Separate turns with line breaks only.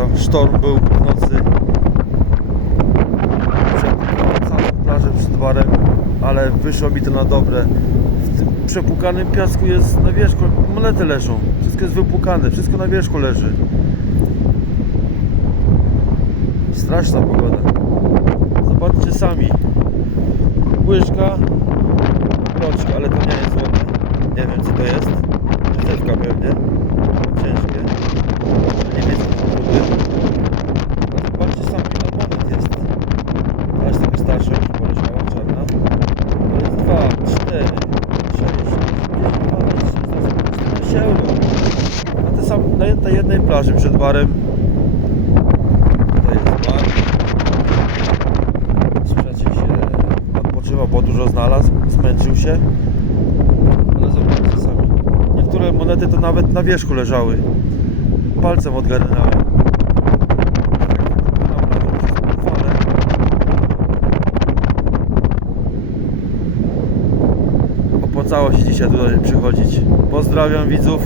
tam sztorm był w nocy. Przepłukałem całą plażę przed barem, ale wyszło mi to na dobre. W tym przepłukanym piasku jest na wierzchu, monety leżą. Wszystko jest wypłukane, wszystko na wierzchu leży. Straszna pogoda. Zobaczcie sami. Łyżka, kroczka, ale to nie jest złote. Nie wiem co to jest. Rzuteczka pewnie. Ciężkie. Nie wiem co to brudy. A zobaczcie sam ile monet jest. Ta jest taka starsza już poleciała, czarna. To jest 2, 4, 6, 10, 12, 14 euro. Na, sam, na tej jednej plaży przed barem. To jest bar. Sprzeciw się odpoczywał, bo dużo znalazł, zmęczył się. Ale zobaczcie sami. Niektóre monety to nawet na wierzchu leżały. Palcem odgarnęłem. Opłacało się dzisiaj tutaj przychodzić. Pozdrawiam widzów.